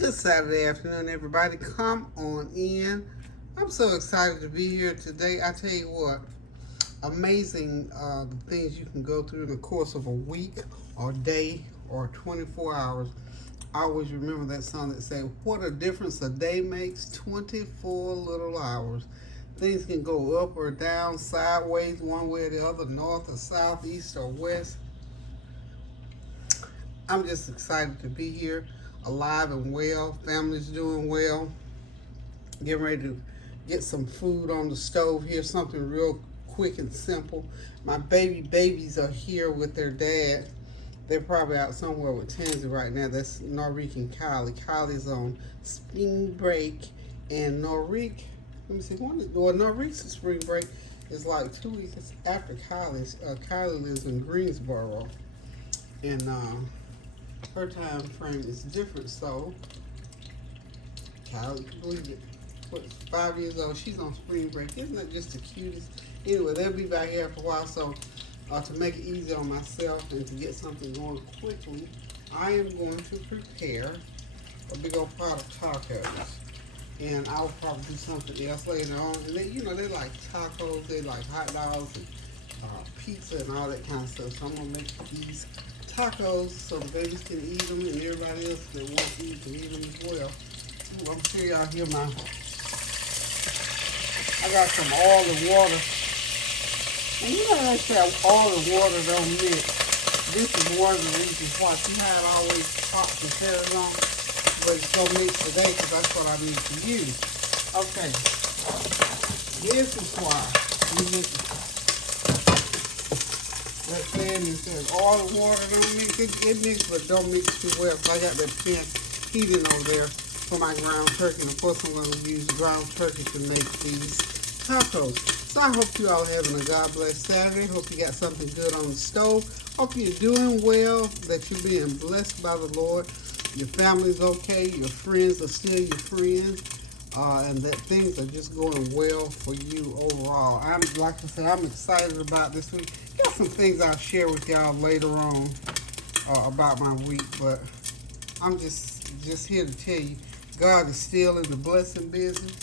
Good Saturday afternoon, everybody. Come on in. I'm so excited to be here today. I tell you what, amazing the things you can go through in the course of a week or day or 24 hours. I always remember that song that said, "What a difference a day makes, 24 little hours." Things can go up or down, sideways, one way or the other, north or south, east or west. I'm just excited to be here, alive and well. Family's doing well. Getting ready to get some food on the stove here, something real quick and simple. My babies are here with their dad. They're probably out somewhere with Tansy right now. That's Norik and Kylie. Kylie's on spring break, and Norik, let me see, Norik's spring break is like 2 weeks after Kylie's. Kylie lives in Greensboro, and her time frame is different, so Kylie can believe it. What, 5 years old, she's on spring break. Isn't that just the cutest? Anyway, they'll be back here for a while, so to make it easy on myself and to get something going quickly, I am going to prepare a big old pot of tacos. And I'll probably do something else later on. And they, they like tacos, they like hot dogs and pizza and all that kind of stuff. So I'm going to make these tacos so the babies can eat them and everybody else that wants to eat can eat them as well. I'm sure y'all hear I got some oil and water. And they say oil and water don't mix. This is one of the reasons why. See how it always pops and carries on? But it's going to mix today because that's what I need to use. Okay. This is why you mix it. That saying it says oil and water don't mix. It mixes, but don't mix too well. So I got that pan heating over there for my ground turkey. And of course, I'm going to use ground turkey to make these tacos. So I hope you all are having a God bless Saturday. Hope you got something good on the stove. Hope you're doing well, that you're being blessed by the Lord. Your family's okay. Your friends are still your friends. And that things are just going well for you overall. I'm excited about this week. Got some things I'll share with y'all later on about my week, but I'm just here to tell you, God is still in the blessing business.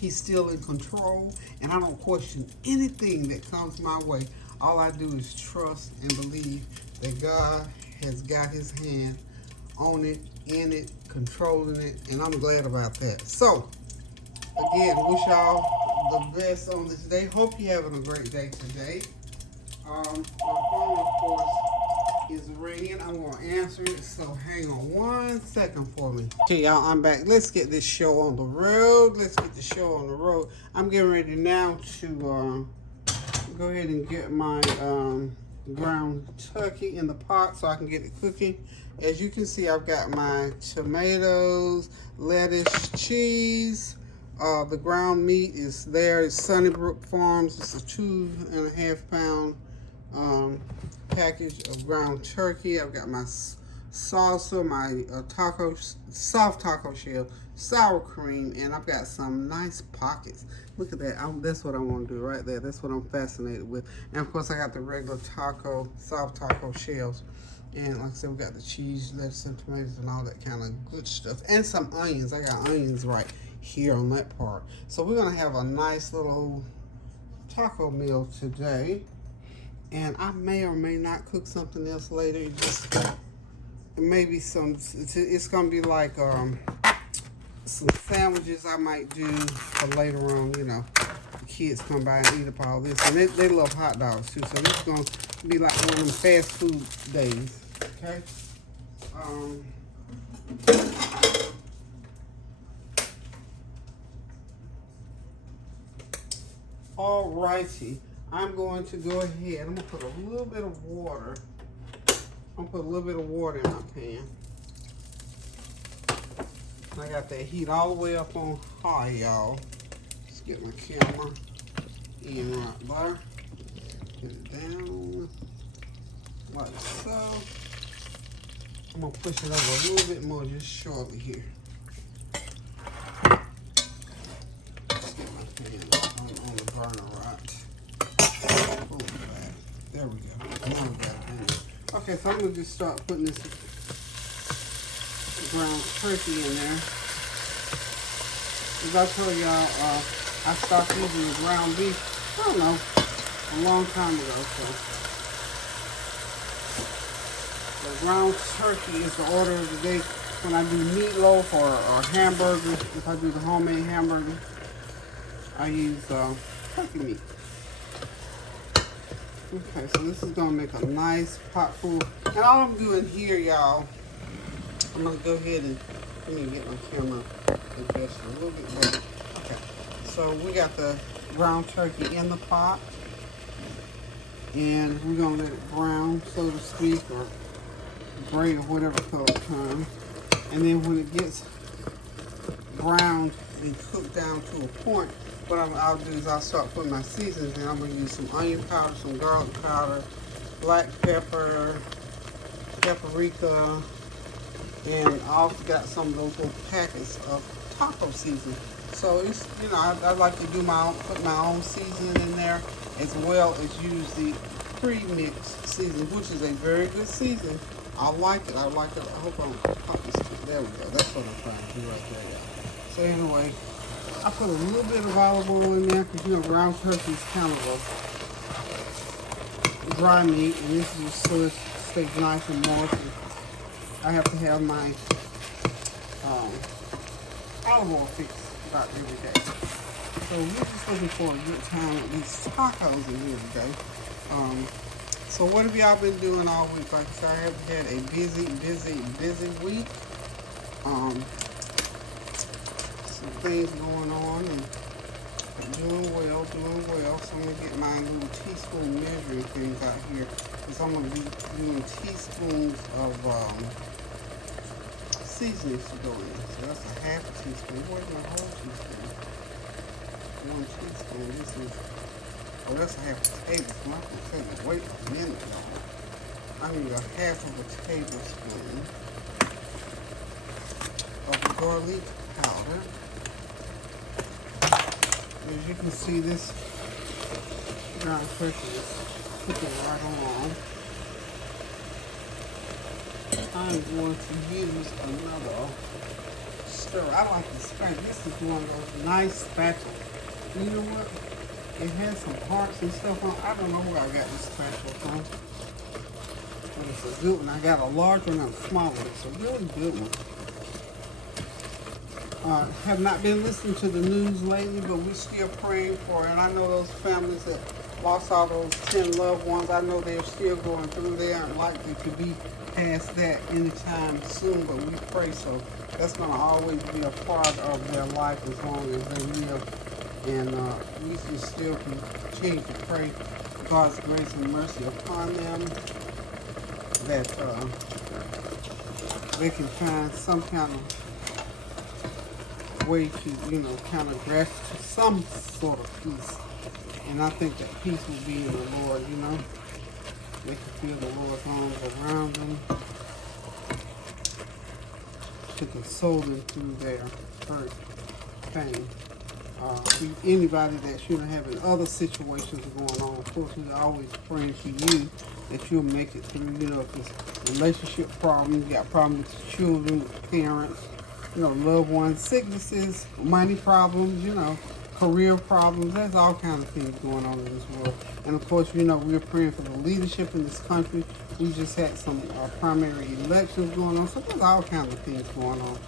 He's still in control, and I don't question anything that comes my way. All I do is trust and believe that God has got his hand on it, in it, controlling it, and I'm glad about that. So, again, wish y'all the best on this day. Hope you're having a great day today. My phone, of course, is ringing. I'm going to answer it, so hang on 1 second for me. Okay, y'all, I'm back. Let's get this show on the road. I'm getting ready now to go ahead and get my ground turkey in the pot so I can get it cooking. As you can see, I've got my tomatoes, lettuce, cheese. The ground meat is there. It's Sunnybrook Farms. It's a 2.5 pound package of ground turkey. I've got my salsa, my soft taco shell, sour cream, and I've got some nice pockets. Look at that. That's what I want to do right there. That's what I'm fascinated with. And of course, I got the regular soft taco shells. And like I said, we got the cheese, lettuce, and tomatoes, and all that kind of good stuff. And some onions. I got onions right here on that part. So we're going to have a nice little taco meal today. And I may or may not cook something else later. It's going to be like some sandwiches I might do for later on. The kids come by and eat up all this. And they love hot dogs too. So this is going to be like one of them fast food days. Okay? Alrighty. I'm going to go ahead. I'm going to put a little bit of water. I'm going to put a little bit of water in my pan. I got that heat all the way up on high, y'all. Let's get my camera in right there. Get it down like so. I'm going to push it over a little bit more just shortly here. Let's get my pan on the burner right. There we go. Now we got it in there. Okay, so I'm going to just start putting this ground turkey in there. As I told y'all, I stopped using the ground beef, I don't know, a long time ago. So the ground turkey is the order of the day. When I do meatloaf or hamburgers, if I do the homemade hamburger, I use turkey meat. Okay, so this is gonna make a nice pot full. And all I'm doing here, y'all, I'm gonna go ahead and let me get my camera adjusted a little bit better. Okay, so we got the ground turkey in the pot, and we're gonna let it brown, so to speak, or gray or whatever color turn. And then when it gets browned and cooked down to a point, what I'll do is I'll start putting my seasonings in. I'm going to use some onion powder, some garlic powder, black pepper, paprika, and I also got some of those little packets of taco seasoning. So it's, you know, I like to do put my own seasoning in there, as well as use the pre-mixed seasoning, which is a very good seasoning. I like it. I hope I don't pop this. There we go. That's what I'm trying to do right there, y'all. So anyway, I put a little bit of olive oil in there because, you know, ground turkey is kind of a dry meat, and this is just so it stays nice and moist. I have to have my olive oil fixed about every day. So we're just looking for a good time with these tacos in here today. So what have y'all been doing all week? Like I said, I have had a busy week. Some things going on and doing well. So I'm gonna get my little teaspoon measuring things out here, because I'm gonna be doing teaspoons of seasonings to go in. So that's a half a teaspoon. Where's my whole teaspoon? 1 teaspoon. This is, oh, that's a half a tablespoon. I'm gonna take it. Wait a minute, y'all. I need a half of a tablespoon of garlic powder. As you can see, this ground turkey is cooking right along. I'm going to use another stir. I like the spatula. This is one of those nice spatulas. You know what? It has some parts and stuff on. I don't know where I got this spatula from. But it's a good one. I got a large one and a small one. It's a really good one. Have not been listening to the news lately, but we're still praying for it. And I know those families that lost all those 10 loved ones, I know they're still going through. They aren't likely to be past that anytime soon, but we pray so. That's going to always be a part of their life as long as they live. And we should still continue to pray God's grace and mercy upon them, that they can find some kind of way to, you know, kind of grasp to some sort of peace. And I think that peace will be in the Lord, you know. They can feel the Lord's arms around them to console them through their hurt, pain. Anybody that's, you know, having other situations going on, of course, we're always praying for you that you'll make it through, you know, if it's relationship problems, you got problems with your children, with parents, you know, loved ones, sicknesses, money problems, you know, career problems. There's all kinds of things going on in this world. And of course, you know, we're praying for the leadership in this country. We just had some primary elections going on. So there's all kinds of things going on.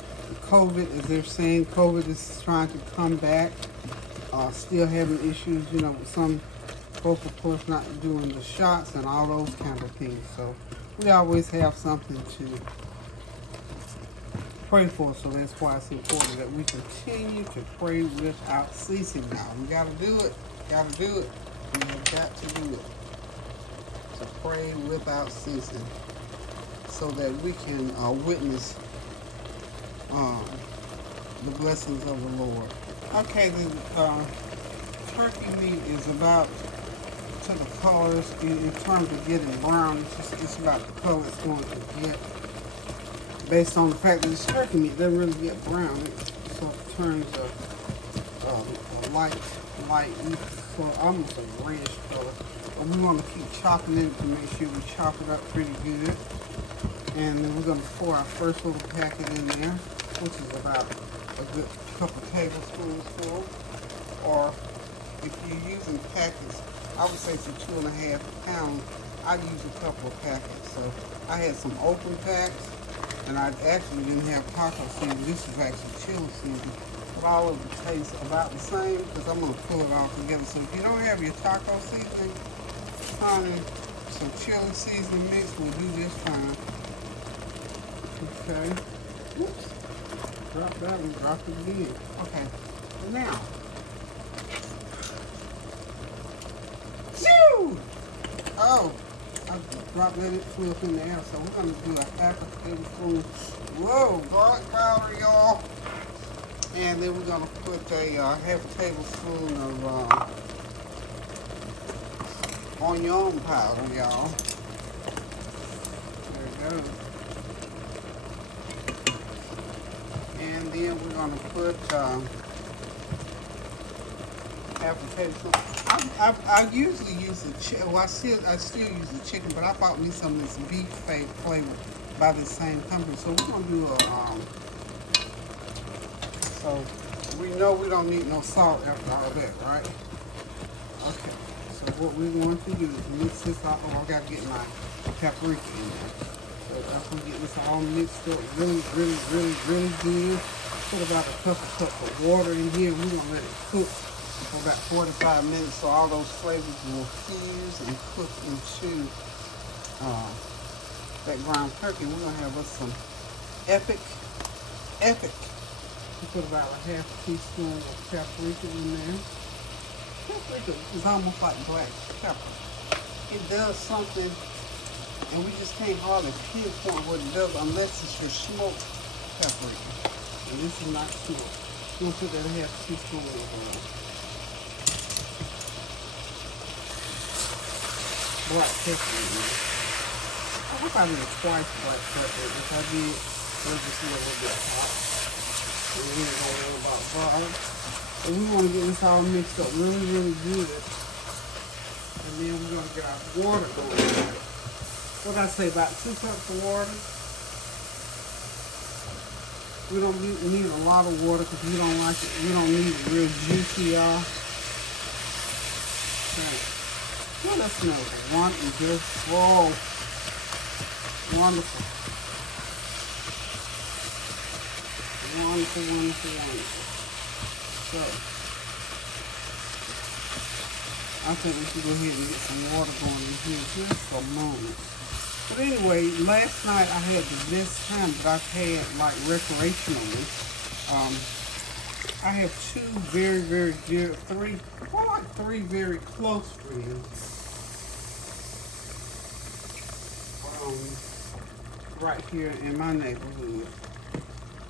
COVID, as they're saying, COVID is trying to come back. Still having issues, you know, with some folks, of course, not doing the shots and all those kind of things. So we always have something to pray for. So that's why it's important that we continue to pray without ceasing now. We got to do it. Got to do it. We have got to do it. To pray without ceasing so that we can witness the blessings of the Lord. Okay, the turkey meat is about to the colors in terms of getting brown. It's about the color it's going to get. Based on the fact that it's turkey meat, it doesn't really get brown. So it turns a light, so almost a reddish color. But we want to keep chopping it to make sure we chop it up pretty good. And then we're going to pour our first little packet in there, which is about a good couple tablespoons full. Or if you're using packets, I would say for 2.5 pounds, I'd use a couple of packets. So I had some open packs, and I actually didn't have taco seasoning. This is actually chili seasoning. But all of it tastes about the same because I'm going to pull it all together. So if you don't have your taco seasoning, honey, some chili seasoning mix will do just fine. Okay. Oops. Drop that and drop it again. Okay. Now. Phew! Oh. I dropped that, it flew up in the air. So we're going to do a half a tablespoon. Whoa, garlic powder, y'all. And then we're going to put a half a tablespoon of onion powder, y'all. There it goes. And then we're going to put half a tablespoon. I usually use the chicken. Well, I still use the chicken, but I bought me some of this beef flavor by the same company. So we're gonna do a so we know we don't need no salt after all that, right? Okay. So what we're going to do is mix this up. Oh, I gotta get my paprika in there. So after we get this all mixed up really good, put about a couple cups of water in here. We're gonna let it cook for about 45 minutes so all those flavors will fuse and cook into that ground turkey. We're going to have us some epic. We put about a half a teaspoon of paprika in there. Paprika is almost like black pepper. It does something, and we just can't hardly pinpoint what it does unless it's your smoked paprika. And this is not smoked. We'll put that half a teaspoon of black pepper in there. I hope I did twice black pepper. If I did, it'll just be a little bit hot. And then we're going to worry about butter. And we want to get this all mixed up really good. And then we're going to get our water going. What did I say, about 2 cups of water? We don't need a lot of water because we don't like it. We don't need it real juicy, y'all. Okay. Well, that smells wonderful. Whoa. Wonderful. Wonderful. So, I think we should go ahead and get some water going in here just for a moment. But anyway, last night I had the best time that I've had, like, recreationally. I have three very close friends. Right here in my neighborhood.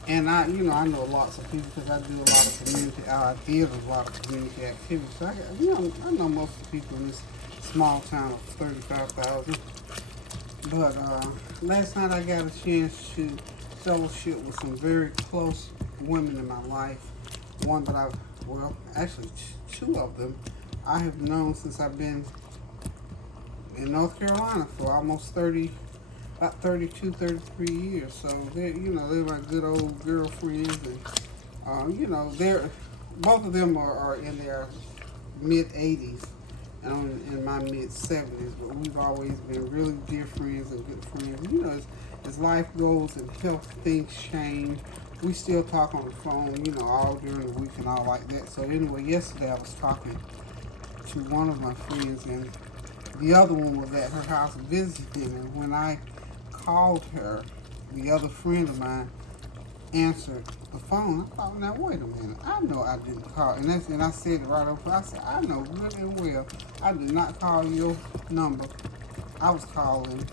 And I know lots of people because I do a lot of community, I did a lot of community activities. So I know most of the people in this small town of 35,000. But last night I got a chance to fellowship with some very close women in my life. One that actually 2 of them I have known since I've been in North Carolina for almost about 32, 33 years. So they're my good old girlfriends, and both of them are in their mid 80s and I'm in my mid 70s. But we've always been really dear friends and good friends. As life goes and health things change, we still talk on the phone, all during the week and all like that. So anyway, yesterday I was talking to one of my friends, and the other one was at her house visiting, and when I called her, the other friend of mine answered the phone. I thought, now wait a minute, I know I didn't call, and I said it right over. I said, I know good and well I did not call your number. I was calling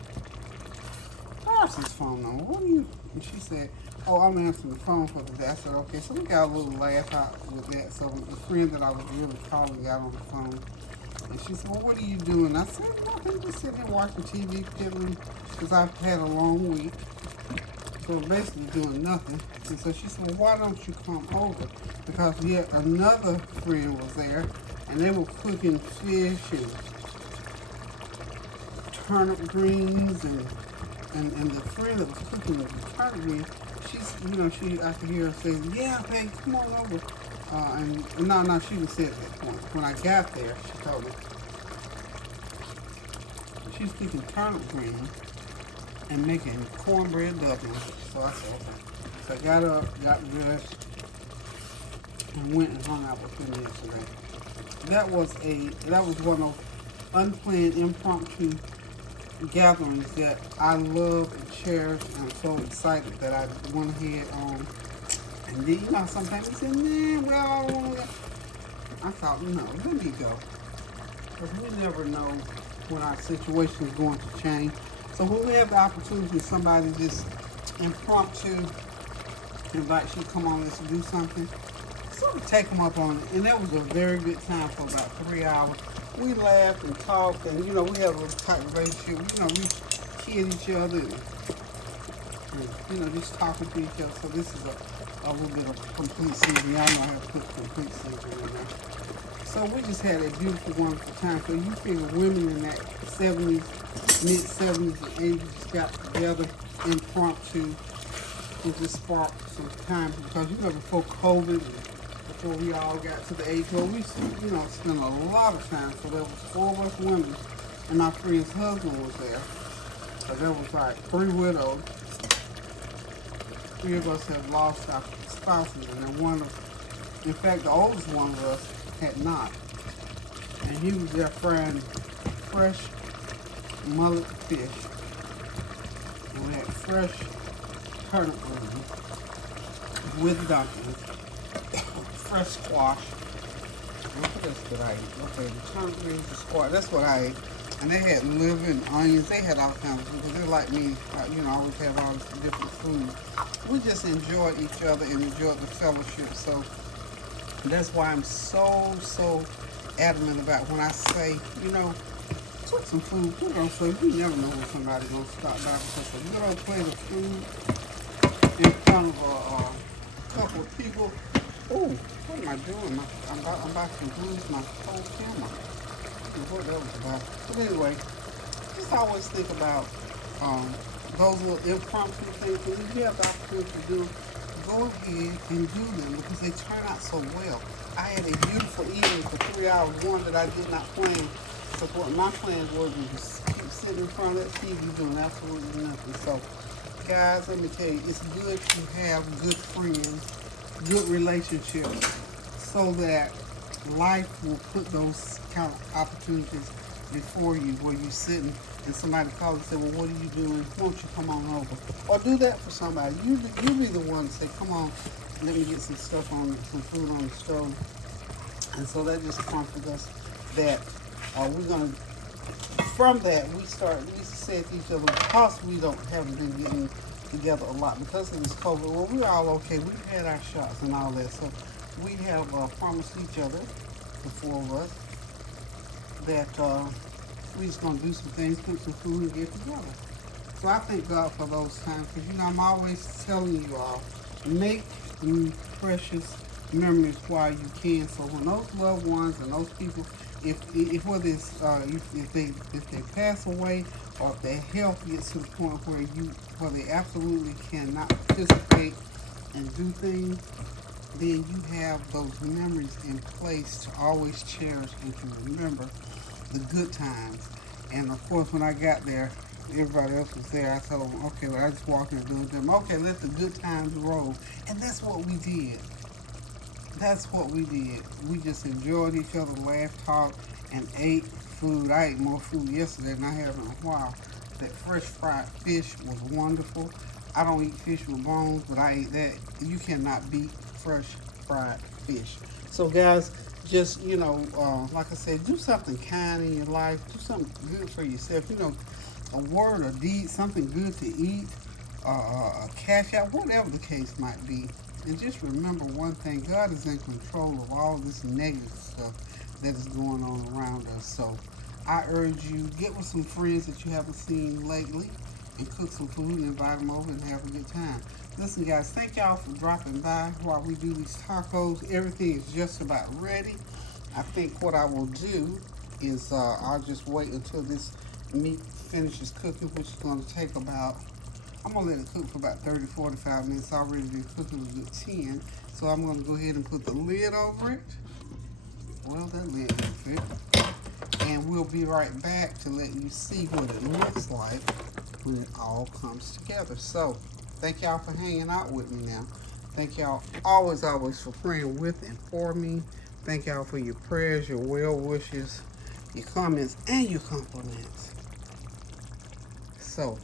Parsons' phone number. What are you? And she said, oh, I'm answering the phone for the day. I said, okay. So we got a little laugh out with that. So the friend that I was really calling got on the phone. And she said, well, what are you doing? I said, nothing, just sitting here watching TV, piddling, because I've had a long week. So basically doing nothing. And so she said, well, why don't you come over? Because yet another friend was there, and they were cooking fish and turnip greens and And the friend that was cooking the turnip greens, I could hear her say, "Yeah, babe, come on over." And no, she didn't say it at that point. When I got there, she told me she's cooking turnip greens and making cornbread dumplings. So I said, okay. So I got up, got dressed, and went and hung out with them yesterday. That was one of those unplanned, impromptu gatherings that I love and cherish, and I'm so excited that I went ahead on. And then, sometimes you say, man, well, I don't want to. I thought, no, let me go. Because we never know when our situation is going to change. So when we have the opportunity, somebody just impromptu invites you to come on, let's do something, sort of take them up on it. And that was a very good time for about 3 hours. We laughed and talked, and we have a tight relationship. We kid each other, and just talking to each other. So this is a little bit of complete season. Y'all know how to put complete season in there. So we just had a beautiful, wonderful time. So you figure women in that 70s, mid-70s and 80s just got together impromptu and just sparked some time, because before COVID and before we all got to the age where we spent a lot of time. So there was 4 of us women, and my friend's husband was there. So there was like 3 widows. 3 of us have lost our spouses, and then in fact, the oldest one of us had not. And he was there frying fresh mullet fish. And we had fresh turnip greens with dumplings, fresh squash. What else did I eat? Okay, the turnip greens, the squash, that's what I ate. And they had liver and onions. They had all kinds of food, because they're like me. I always have all this different food. We just enjoyed each other and enjoyed the fellowship. So that's why I'm so adamant about when I say, cook some food, put on food. You never know when somebody's going to stop by, because a good old plate of food in front of a couple of people. Oh, what am I doing? I'm about to lose my whole camera. What that was about. But anyway, just always think about those little impromptu things. And if you have the opportunity to do, go ahead and do them, because they turn out so well. I had a beautiful evening for 3 hours, one that I did not plan. Because what my plan was keep sitting in front of that TV doing absolutely nothing. So, guys, let me tell you, it's good to have good friends, good relationships, so that life will put those kind of opportunities before you, where you're sitting and somebody calls and say, well, what are you doing? Won't you come on over? Or do that for somebody. You be the one to say, come on, let me get some stuff on, some food on the stove. And so that just prompted us that we're going to, from that, we said to each other, because we haven't been getting together a lot because of this COVID, well, we're all okay. We've had our shots and all that. So we have promised each other, the 4 of us, that we're just going to do some things, cook some food, and get together. So I thank God for those times, because, I'm always telling you all, make precious memories while you can. So when those loved ones and those people, if whether it's if they pass away, or if their health gets to the point where they absolutely cannot participate and do things, then you have those memories in place to always cherish and to remember the good times. And of course, when I got there, everybody else was there. I told them, okay, well, I just walked in and doing them. Okay, let the good times roll. And that's what we did. That's what we did. We just enjoyed each other, laughed, talked, and ate food. I ate more food yesterday than I have in a while. That fresh fried fish was wonderful. I don't eat fish with bones, but I ate that. You cannot beat fresh fried fish. So guys, just, like I said, do something kind in your life. Do something good for yourself. A word, a deed, something good to eat, a cash out, whatever the case might be. And just remember one thing, God is in control of all this negative stuff that is going on around us. So I urge you, get with some friends that you haven't seen lately and cook some food and invite them over and have a good time. Listen, guys, thank y'all for dropping by while we do these tacos. Everything is just about ready. I think what I will do is I'll just wait until this meat finishes cooking, which is going to take about, I'm going to let it cook for about 30, 45 minutes. It's already been cooking a good 10. So I'm going to go ahead and put the lid over it. Well, that lid will fit. And we'll be right back to let you see what it looks like when it all comes together. So, thank y'all for hanging out with me now. Thank y'all always for praying with and for me. Thank y'all for your prayers, your well wishes, your comments, and your compliments. So,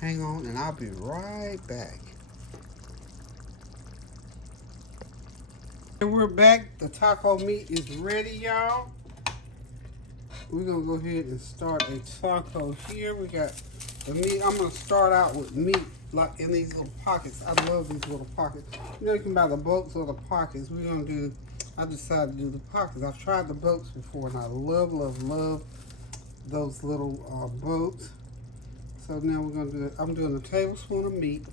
hang on and I'll be right back. And we're back. The taco meat is ready, y'all. We're going to go ahead and start a taco here. We got the meat. I'm going to start out with meat like in these little pockets. I love these little pockets. You know, you can buy the bulks or the pockets. We're going to do, I decided to do the pockets. I've tried the bulks before and I love those little boats. So now we're going to do it. I'm doing a tablespoon of meat,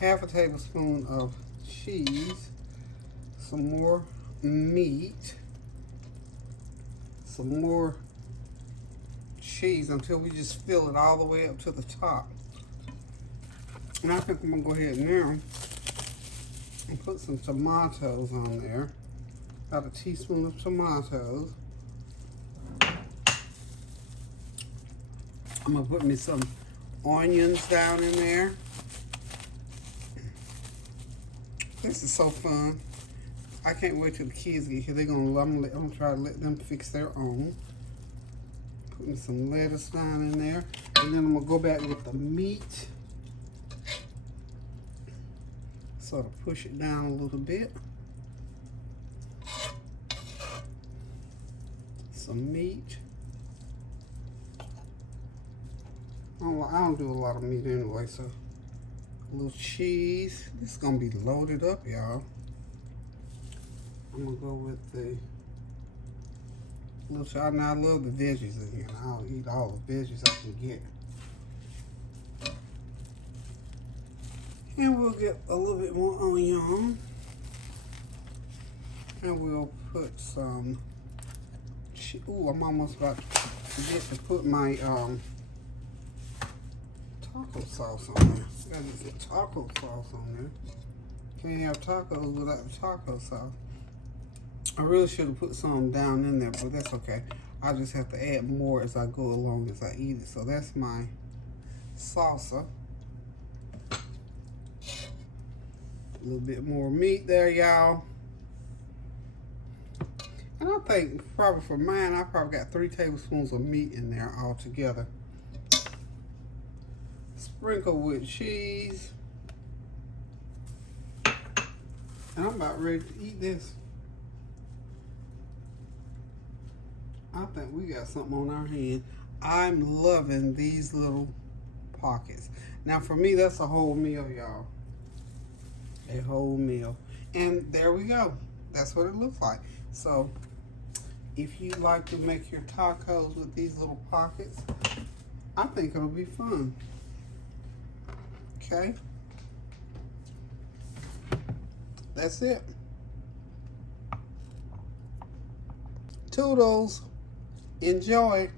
half a tablespoon of cheese, some more meat, some more cheese until we just fill it all the way up to the top. And I think I'm going to go ahead now and put some tomatoes on there. About a teaspoon of tomatoes. I'm going to put me some onions down in there. This is so fun. I can't wait till the kids get here. I'm gonna try to let them fix their own. Putting some lettuce down in there. And then I'm gonna go back with the meat. Sort of push it down a little bit. Some meat. I don't do a lot of meat anyway, so a little cheese. This is gonna be loaded up, y'all. I'm gonna go with the little shot. Now I love the veggies in here. I'll eat all the veggies I can get. And we'll get a little bit more onion. And we'll put some, ooh, I'm almost about to forget to put my taco sauce on there. Gotta get some taco sauce on there. Can't have tacos without the taco sauce. I really should have put some down in there, but that's okay. I'll just have to add more as I go along as I eat it. So that's my salsa. A little bit more meat there, y'all. And I think probably for mine, I probably got 3 tablespoons of meat in there all together. Sprinkle with cheese. And I'm about ready to eat this. I think we got something on our hand. I'm loving these little pockets. Now for me, that's a whole meal, y'all. A whole meal. And there we go. That's what it looks like. So if you like to make your tacos with these little pockets, I think it'll be fun. Okay. That's it. Toodles. Enjoy.